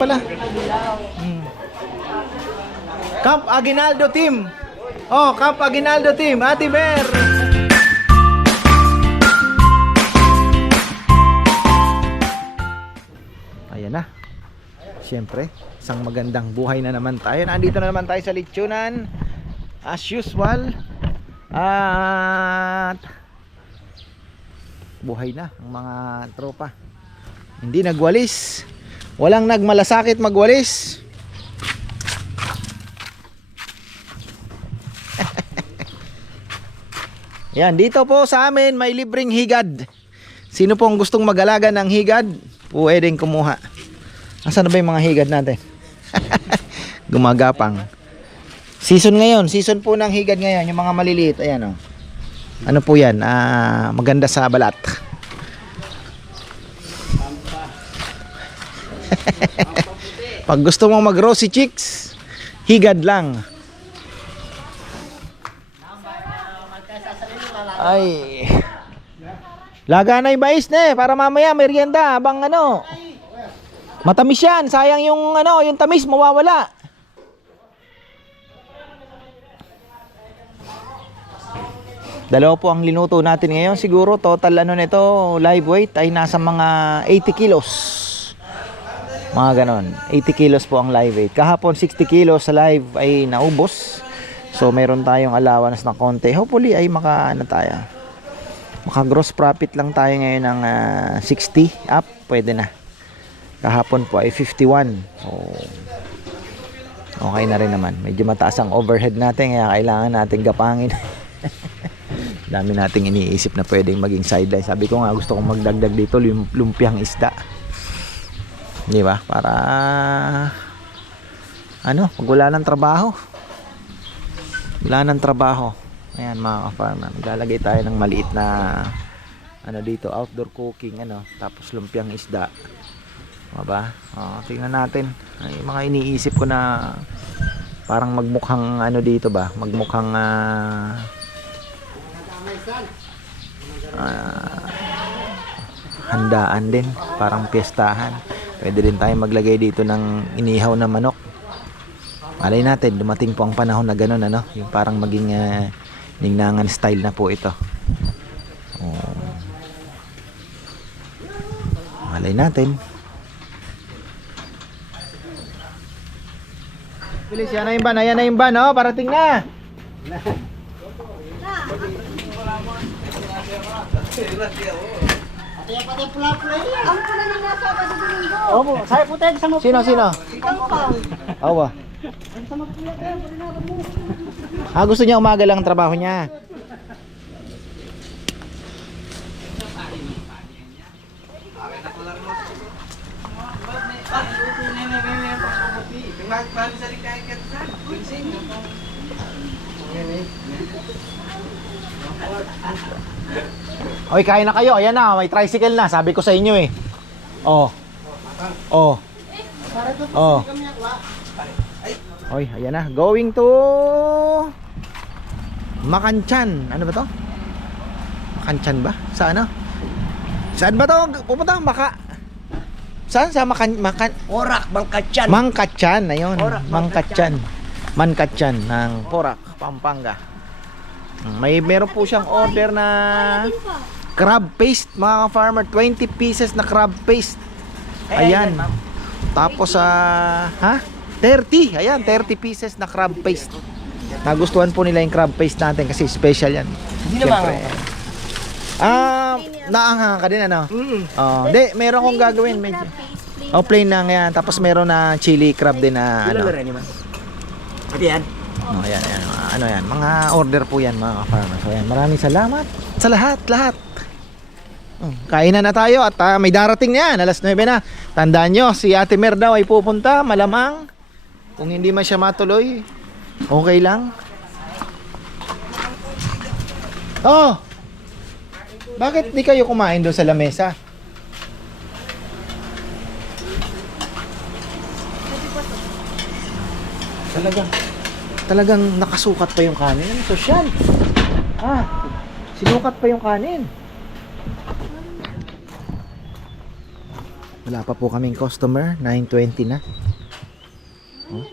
pala. Hmm. Camp Aguinaldo team. Oh, Camp Aguinaldo team. Ate Mer. Ayan na. Siyempre, isang magandang buhay na naman tayo. Nandito na naman tayo sa Lechonan. As usual. At buhay na ang mga tropa. Hindi nagwalis. Walang nagmalasakit magwalis. Yan, dito po sa amin may libreng higad. Sino pong gustong mag-alaga ng higad, pwedeng kumuha. Asan na ba yung mga higad natin? Gumagapang. Season ngayon, season po ng higad ngayon, yung mga maliliit, ayan oh. Ano po yan? Ah, maganda sa balat. Pag gusto mong mag-rosy chicks, higad lang. Ay. Laga na yung mais na eh, para mamaya merienda habang ano. Matamis yan, sayang yung ano, yung tamis mawawala. Dalawa po ang linuto natin ngayon. Siguro total ano nito, live weight ay nasa mga 80 kilos. Mga ganon. 80 kilos po ang live weight. Kahapon 60 kilos sa live ay naubos. So meron tayong allowance na konti. Hopefully ay maka ano tayo. Maka gross profit lang tayo ngayon ng ah, 60 up. Pwede na. Kahapon po ay 51. So okay na rin naman. Medyo mataas ang overhead natin kaya kailangan natin gapangin. Dami nating iniisip na pwedeng maging sideline. Sabi ko nga gusto kong magdagdag dito lum- lumpiang isda. Di ba? Para ano, pag wala ng trabaho. Wala ng trabaho. Ayan mga ka-farmer. Maglalagay tayo ng maliit na ano dito, outdoor cooking ano, tapos lumpiang isda. Diba ba? Oh, tingnan natin. Ay, mga iniisip ko na parang magmukhang ano dito ba? Magmukhang ah, ah, handaan din, parang piyestahan. Pwede din tayo maglagay dito ng inihaw na manok. Malay natin, dumating po ang panahon na ganun, ano? Yung parang maging ah, ningnangan style na po ito. Oh. Malay natin. Bilis, yan na yung van, ayan na yung van, oh, parating na. Ang pula na nasa Sabado Domingo. Opo, saya putek sa Sino, sino? Ikaw pa. Awa. Ah, gusto niya umaga lang ang trabaho niya. Oy, kain na kayo. Ayan na, may tricycle na. Sabi ko sa inyo eh. Oh. Oh. Oh. Oy, ayan na. Going to Makanchan. Ano ba to? Makanchan ba? Sa ano? Saan ba to? Pupunta Maka Saan? Sa Makan Makan Orak, Bangkatyan. Mangkatchan, ayun. Porac, Mangkatchan. Mankatchan ng Porac, Pampanga. May meron po siyang order na crab paste, mga farmer 20 pieces na crab paste. Ayan. Tapos sa ha? 30. Ayan, 30 pieces na crab paste. Nagustuhan po nila yung crab paste natin kasi special yan. Siyempre. Ah, naanghang ka din ano? Mm. Oh, hindi, meron akong gagawin medyo. Oh, plain lang yan. Tapos meron na chili crab din na Ano ano. yan. Oh, ayan, ayan. Ano yan? Mga order po yan mga farmer. So, ayan. Maraming salamat sa lahat, lahat. Oh, kainan na tayo at ah, may darating na yan. Alas 9 na. Tandaan nyo, si Ate Mer daw ay pupunta. Malamang. Kung hindi man siya matuloy, okay lang. Oh! Bakit di kayo kumain doon sa lamesa? Talagang talagang nakasukat pa yung kanin. Ano sosyal? Ah, sinukat pa yung kanin. Wala pa po kaming customer. 9.20 na. Oh.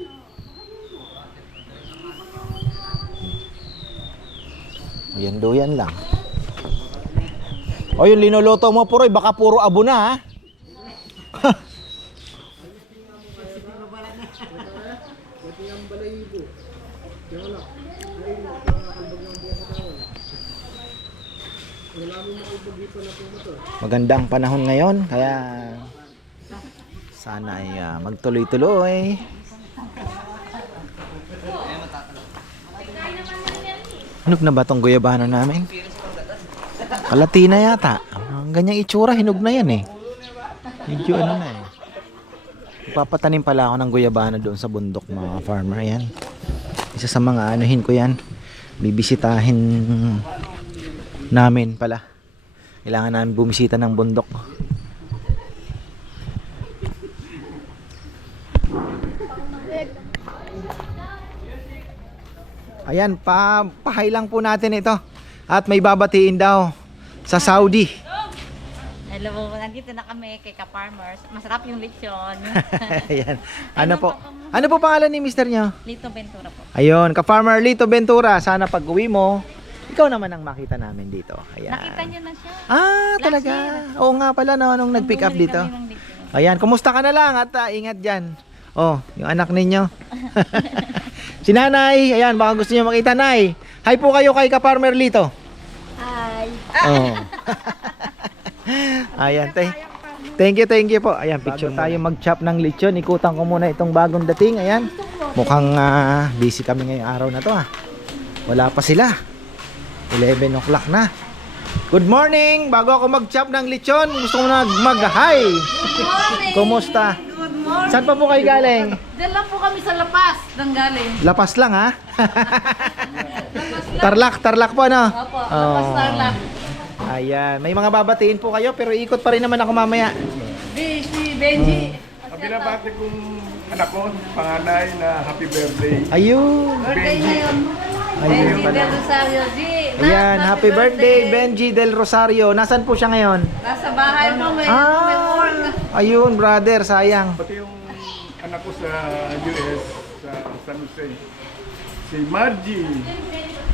Ayan do yan lang. O yung linuluto mo puroy, baka puro abo na ha. Magandang panahon ngayon, kaya sana ay ah, magtuloy-tuloy. Hinog na ba tong guyabano namin? Kalati na yata. Ang ganyang itsura, hinog na yan eh. Medyo ano na eh. Papatanim pala ako ng guyabano doon sa bundok mga farmer. Yan. Isa sa mga anuhin ko yan. Bibisitahin namin pala. Kailangan namin bumisita ng bundok. Ayan, pa pahay lang po natin ito. At may babatiin daw sa Saudi. Hello, nandito na kami kay Ka-Farmers. Masarap yung lechon. Ayan. Ano po? Ano po pangalan ni mister nyo? Lito Ventura po. Ayun, ka-farmer Lito Ventura. Sana pag uwi mo, ikaw naman ang makita namin dito. Ayan. Nakita niyo na siya. Ah, Last talaga. year. Oo nga pala, no, nung nag-pick up dito. Ayan, kumusta ka na lang at ah, ingat dyan. Oh, yung anak ninyo. si nanay, ayan, baka gusto niyo makita, nay. Hi po kayo kay ka-farmer Lito. Hi. Oh. Ayan, tay. Thank you, thank you po. Ayan, picture tayo mag-chop ng lechon. Ikutan ko muna itong bagong dating. Ayan. Mukhang ah, busy kami ngayong araw na to ah. Wala pa sila. 11 o'clock na. Good morning! Bago ako mag-chop ng lechon, gusto ko na mag-hi. Kumusta? Good morning. Saan pa po kayo galing? Diyan lang po kami sa lapas ng galing. Lapas lang ha? tarlak, tarlak po ano? Opo, Oh. lapas na lang. Ayan, may mga babatiin po kayo pero ikot pa rin naman ako mamaya. Di, si Benji. Ang binabati kong anak ko, panganay na happy birthday. Ayun. Birthday ngayon. Ayun Benji pala. Del Rosario. G. Ayan, happy birthday Benji Del Rosario. Nasaan po siya ngayon? Nasa bahay mo, may, may Ah, ayun brother, sayang. Pati yung anak ko sa US, sa San Jose. Si Margie,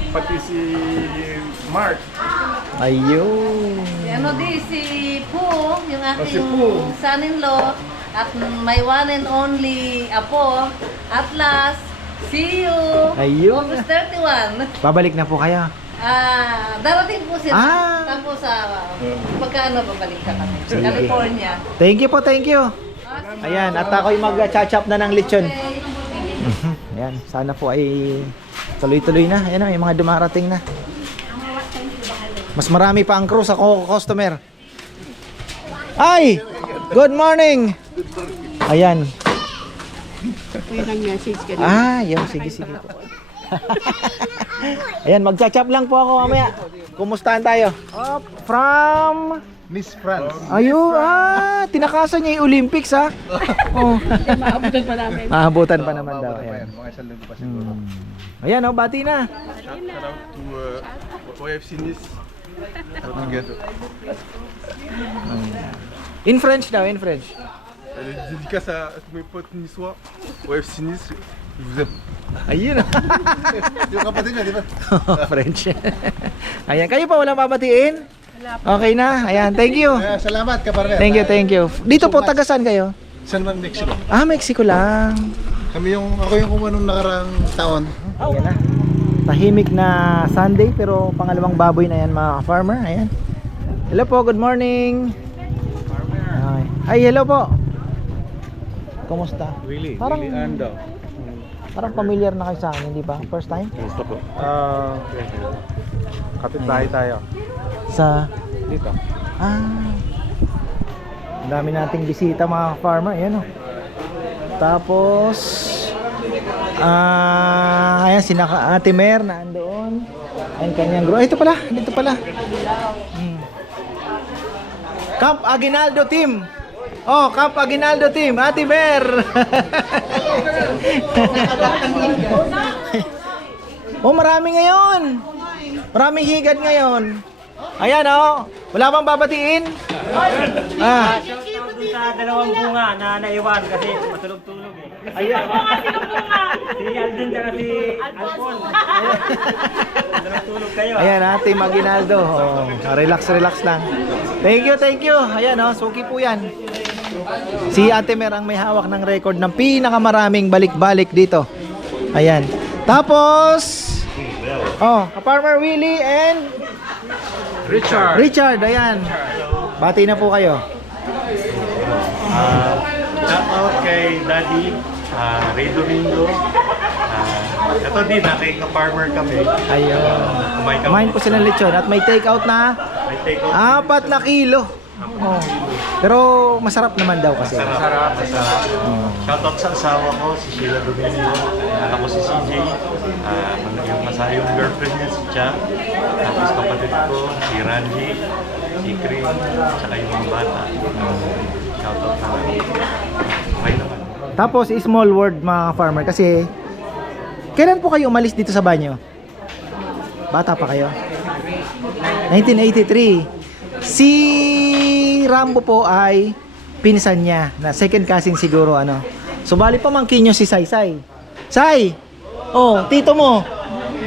pati si Mark. Ayun. Si ano di, si Pu, yung si aking son-in-law, at my one and only apo, at last, see you! Ayun. August 31. Babalik na po kayo. Ah, darating po sila. Ah. Tapos sa pagkaano babalik ka kami. Sige. California. Thank you po, thank you. Ah, Ayan, at ako'y mag-chachap na ng lechon. okay. Mhm. Ayan, sana po ay tuloy-tuloy na. Ayan na, may mga dumarating na. Mas marami pa ang crew sa cu- customer. Ay! Good morning! Ayan. Ah, yun. Sige, sige po. Ayan, magcha-chop lang po ako mamaya. Kumustahan tayo? Oh, from... Miss France. Ayun, ah, tinakasan niya yung Olympics, ha? Oh. Maabutan pa namin. Maabutan pa naman daw. Ayan. Mga isang linggo pa Hmm. Ayan, oh, bati na. Shout out to uh, OFC Nice. Together. In French daw, in French. Euh, Dédicace à tous mes potes niçois. OFC Nice, je vous aime. Ayun. Yung kapatid niya, di ba? French. Ayan, kayo pa walang babatiin? Okay na. Ayan, thank you. salamat, kaparmer. Thank you, thank you. Dito po, taga saan kayo? San Juan, Mexico. Ah, Mexico lang. Kami yung, ako yung kumuha nung nakarang taon. Ayan na. Tahimik na Sunday pero pangalawang baboy na yan mga farmer. Ayan. Hello po, good morning. Ay, Ay hello po. Kumusta? Willie, Parang- Willie Ando. Parang familiar na kayo sa akin, di ba? First time? Gusto po. Ah, kapitbahay tayo. Sa Dito. Ah. Ang dami nating bisita mga farmer, ayan oh. Tapos ah, ayan si naka Ate Mer na andoon. Ayan kanyang group. Ito pala, dito pala. Hmm. Camp Aguinaldo team. Oh, Camp Aguinaldo team. Ate Mer. oh, marami ngayon. Maraming higad ngayon. Ayan oh. Wala bang babatiin? Ah. sa dalawang bunga na naiwan kasi matulog-tulog eh. Ayan. Si Alden tsaka si Alfon. Matulog kayo. Ayan ha, Team Aguinaldo. Oh, relax, relax lang. Thank you, thank you. Ayan oh, suki po yan. Si Ate Mer ang may hawak ng record ng pinakamaraming balik-balik dito. Ayan. Tapos, oh, Farmer Willie and Richard. Richard, ayan. Bati na po kayo. Ah, shout out kay Daddy, ah, Ray Domingo. Ah, ito din, na kay ka-farmer kami. Ayun. Kumain kami. Kumain po sila ng lechon at may take out na May take out. apat na kilo. Oh. Pero masarap naman daw kasi. Sarap. Masarap. Oh. Shout out sa asawa ko, si Sheila Domingo. Anak ko si CJ. Ah, yung yung girlfriend niya, si Cha. Tapos kapatid ko, si Ranji, si Krim, tsaka yung mga bata. Shout out na lang. Okay naman. Tapos small world mga farmer kasi kailan po kayo umalis dito sa banyo? Bata pa kayo? 1983. Si Rambo po ay pinsan niya na second cousin siguro ano. So bali pamangkin niyo si Saysay. Say! Oh, tito mo.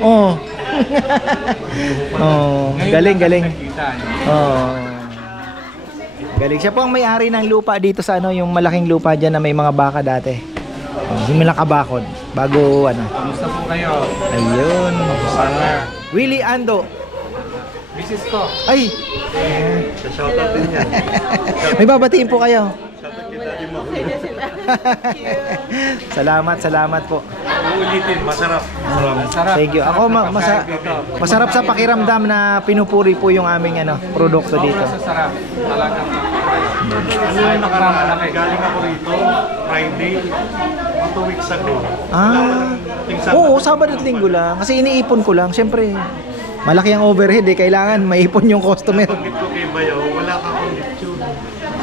Oh. oh, galing galing. Oh. Galing siya po ang may-ari ng lupa dito sa ano, yung malaking lupa diyan na may mga baka dati. Oh, yung mga kabakod bago ano. Kamusta po kayo? Ayun. Sana. Willie Ando. Misis ko. Ay, Sa shout out din yan. may babatiin po kayo. Shout out kay Daddy mo. salamat, salamat po. Uulitin, masarap. Masarap. Thank you. Ako ma- masa- masarap sa pakiramdam na pinupuri po yung aming ano, produkto dito. sarap. Talagang Ano yung nakaraan Galing ako rito, Friday, two weeks ago. Ah. Ting Oo, Sabado at Linggo lang. Kasi iniipon ko lang. Siyempre, malaki ang overhead eh. Kailangan maipon yung customer. Pagkit ko kay wala ka akong lechon.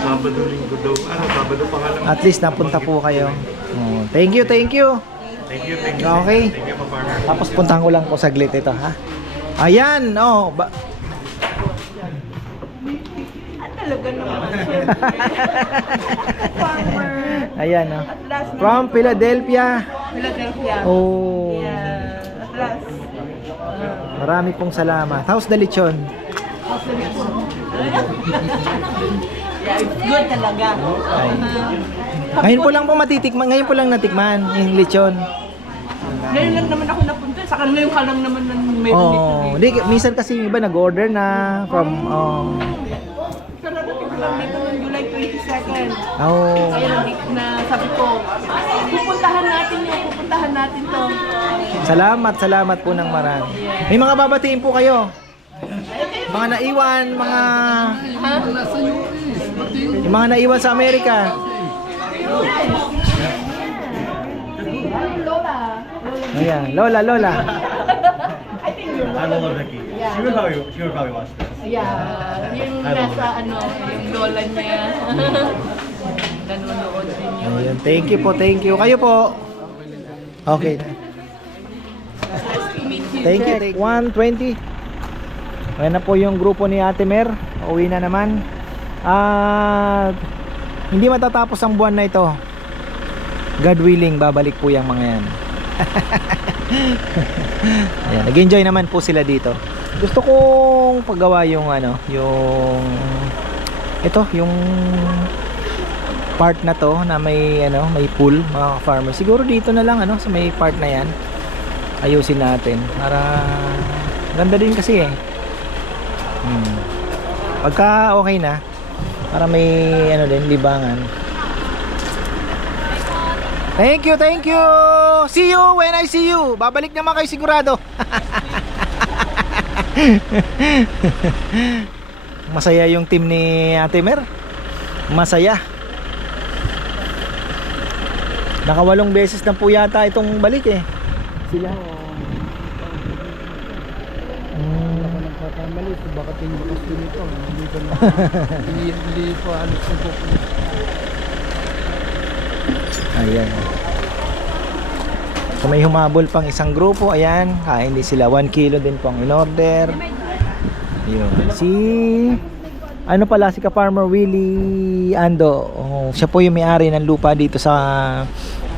Sabado, linggo daw. Ano, Sabado pa nga lang. At least napunta po kayo. Oh, thank you, thank you. Thank you, thank you. Okay. Thank you, pa-farmer. Tapos puntahan ko lang po saglit ito, ha? Ayan, oh. Ba- Ayan, oh. From Philadelphia. Philadelphia. Oh. Marami pong salamat. How's the lechon? Yeah, it's good talaga. Ay. Ngayon po lang po matitikman. Ngayon po lang natikman yung lechon. Ngayon lang naman ako napunta. Sa kanila yung kalang naman ng meron dito. Oh, di, minsan kasi yung iba nag-order na from oh. Pero narating ko lang dito noong July 22nd. Oh. Kaya na sabi ko, pupuntahan natin yun, pupuntahan natin to. Salamat, salamat po ng marami. May mga babatiin po kayo. Mga naiwan, mga Ha? yung mga naiwan sa Amerika. Ayan, Lola, Lola. Yeah, yung nasa ano, yung lola niya. Nanonood din yun. Ayun, thank you po, thank you. Kayo po. Okay. Thank you. Take 120. Ayan na po yung grupo ni Ate Mer. Uwi na naman. At hindi matatapos ang buwan na ito. God willing, babalik po yung mga yan. Ayan, nag-enjoy naman po sila dito. Gusto kong paggawa yung ano, yung ito, yung part na to na may ano, may pool mga farmer. Siguro dito na lang ano sa may part na 'yan. Ayusin natin para ganda din kasi eh. Hmm. Pagka okay na para may ano din libangan. Thank you, thank you. See you when I see you. Babalik naman kayo sigurado. Masaya yung team ni Ate Mer. Masaya. Nakawalong beses na po yata itong balik eh. Sila. Mm. Ayan. So may humabol pang isang grupo. Ayan. Kain din sila. 1 kilo din po ang in-order. Yun. Si ano pala si ka-farmer Willie Ando. Oh, siya po yung may-ari ng lupa dito sa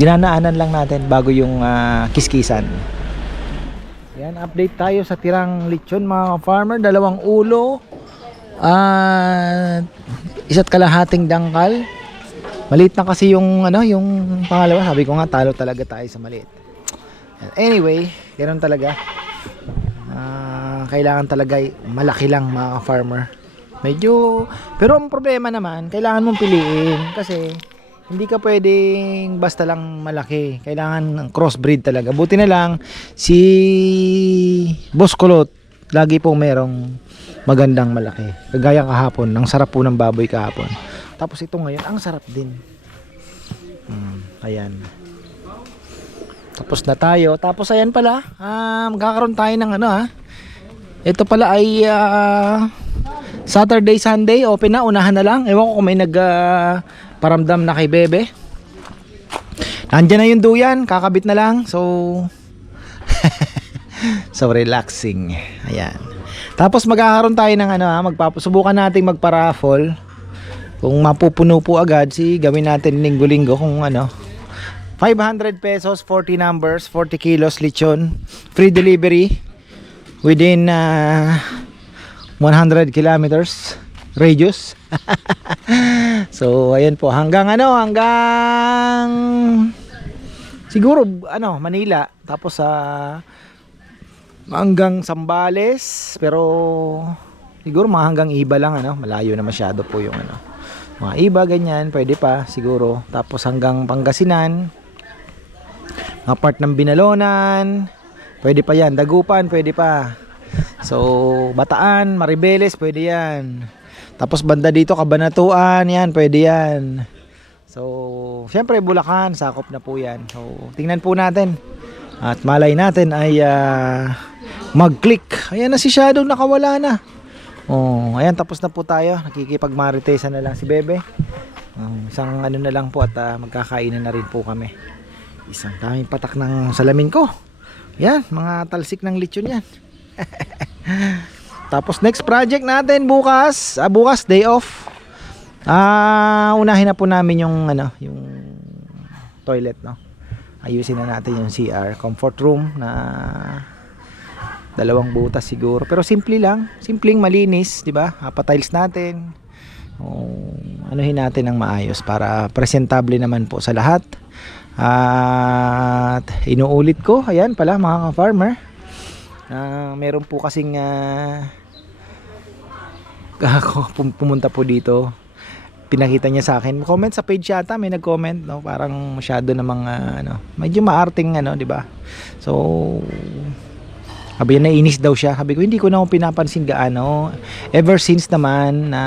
dinanaanan lang natin bago yung ah, kiskisan. Yan, update tayo sa tirang lechon mga farmer. Dalawang ulo. At isa't kalahating dangkal. Maliit na kasi yung ano, yung pangalawa. Sabi ko nga talo talaga tayo sa maliit. Anyway, ganoon talaga. Ah, kailangan talaga malaki lang mga farmer. Medyo pero ang problema naman, kailangan mong piliin kasi hindi ka pwedeng basta lang malaki. Kailangan crossbreed talaga. Buti na lang si Boss Kulot lagi pong merong magandang malaki. Kagaya kahapon, ang sarap po ng baboy kahapon. Tapos ito ngayon, ang sarap din. Hmm, ayan. Tapos na tayo. Tapos ayan pala, ah, magkakaroon tayo ng ano ha. Ito pala ay ah, Saturday, Sunday, open na, unahan na lang. Ewan ko kung may nag ah, paramdam na kay Bebe. Nandiyan na yung duyan, kakabit na lang. So, so relaxing. Ayan. Tapos magkakaroon tayo ng ano ha, magpapasubukan nating magpa-raffle. Kung mapupuno po agad, si gawin natin linggo-linggo kung ano. 500 pesos, 40 numbers, 40 kilos lechon. Free delivery within uh, 100 kilometers radius. so, ayan po. Hanggang ano, hanggang siguro ano, Manila. Tapos sa hanggang Sambales, pero siguro mga hanggang Iba lang ano, malayo na masyado po yung ano. Mga Iba ganyan, pwede pa siguro. Tapos hanggang Pangasinan, mga part ng Binalonan, pwede pa yan. Dagupan, pwede pa. So, Bataan, Maribeles, pwede yan. Tapos banda dito, Kabanatuan, yan, pwede yan. So, syempre Bulacan, sakop na po yan. So, tingnan po natin. At malay natin ay ah, mag-click. Ayan na si Shadow, nakawala na. Oh, ayan tapos na po tayo. Nakikipagmaritesan na lang si Bebe. Um, isang ano na lang po at ah, magkakainan na rin po kami. Isang daming patak ng salamin ko. Yan, mga talsik ng lechon yan. Tapos next project natin bukas, ah, bukas day off. Ah, unahin na po namin yung ano, yung toilet, no. Ayusin na natin yung CR, comfort room na dalawang butas siguro. Pero simple lang, simpleng malinis, 'di ba? Apa-tiles natin. Oh, anuhin natin ng maayos para presentable naman po sa lahat. At inuulit ko, ayan pala mga ka-farmer. Ah, meron po kasing ah, pum- pumunta po dito. Pinakita niya sa akin. Comment sa page yata may nag-comment no? Parang masyado na mga ano medyo maarting ano di ba? So sabi niya nainis daw siya. Sabi ko hindi ko na ako pinapansin gaano. Ever since naman na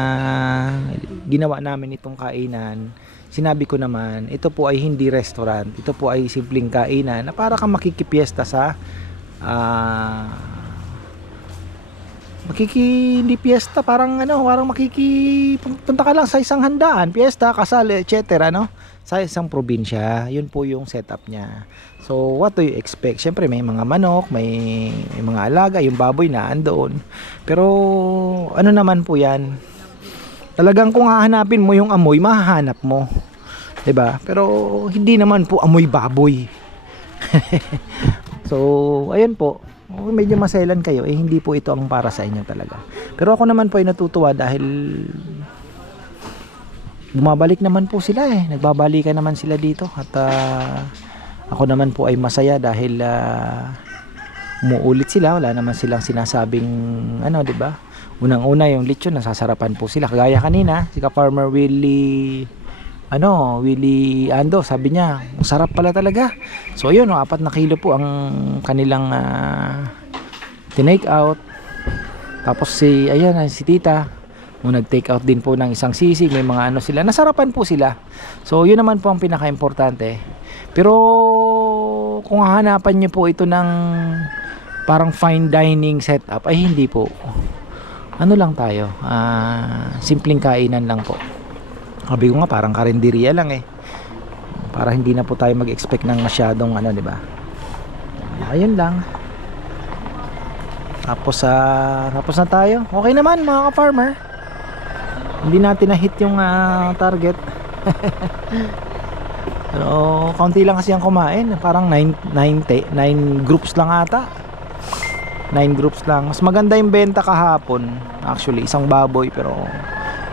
ginawa namin itong kainan sinabi ko naman ito po ay hindi restaurant. Ito po ay simpleng kainan na para kang makikipiesta sa ah makiki hindi piyesta parang ano parang makiki punta ka lang sa isang handaan. Piyesta kasal etc no? Sa isang probinsya yun po yung setup niya. So what do you expect? Syempre may mga manok may, may mga alaga yung baboy na andoon. Pero ano naman po yan? Talagang kung hahanapin mo yung amoy mahahanap mo. 'di ba pero hindi naman po amoy baboy so ayun po kung medyo maselan kayo, eh hindi po ito ang para sa inyo talaga. Pero ako naman po ay natutuwa dahil bumabalik naman po sila eh. Nagbabalikan naman sila dito at ah, ako naman po ay masaya dahil uh, umuulit sila. Wala naman silang sinasabing ano, 'di ba? Unang-una yung lechon, nasasarapan po sila. Kagaya kanina, si ka Farmer Willie ano, Willie Ando, sabi niya, sarap pala talaga. So ayun, oh, apat na kilo po ang kanilang uh, tinake out. Tapos si, ayan, si tita, mo nag-take out din po ng isang sisig, may mga ano sila, nasarapan po sila. So yun naman po ang pinaka-importante. Pero kung hahanapan niyo po ito ng parang fine dining setup, ay hindi po. Ano lang tayo, ah, simpleng kainan lang po. Sabi ko nga parang karinderya lang eh. Para hindi na po tayo mag-expect ng masyadong ano, 'di ba? Ayun lang. Tapos sa tapos na tayo. Okay naman mga ka-farmer. Hindi natin na-hit yung ah, target. Pero kaunti lang kasi ang kumain. Parang 9 9 9 groups lang ata. 9 groups lang. Mas maganda yung benta kahapon. Actually, isang baboy pero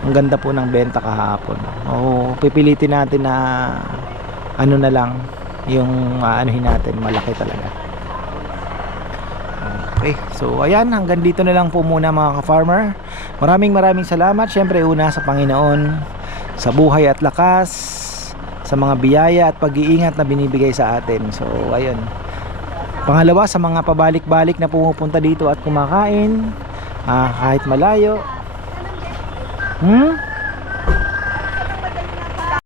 ang ganda po ng benta kahapon. O pipilitin natin na ano na lang yung aanuhin natin malaki talaga. Okay, so ayan, hanggang dito na lang po muna mga ka-farmer. Maraming maraming salamat. Siyempre una sa Panginoon, sa buhay at lakas, sa mga biyaya at pag-iingat na binibigay sa atin. So ayun. Pangalawa sa mga pabalik-balik na pumupunta dito at kumakain, ah, kahit malayo. Hmm?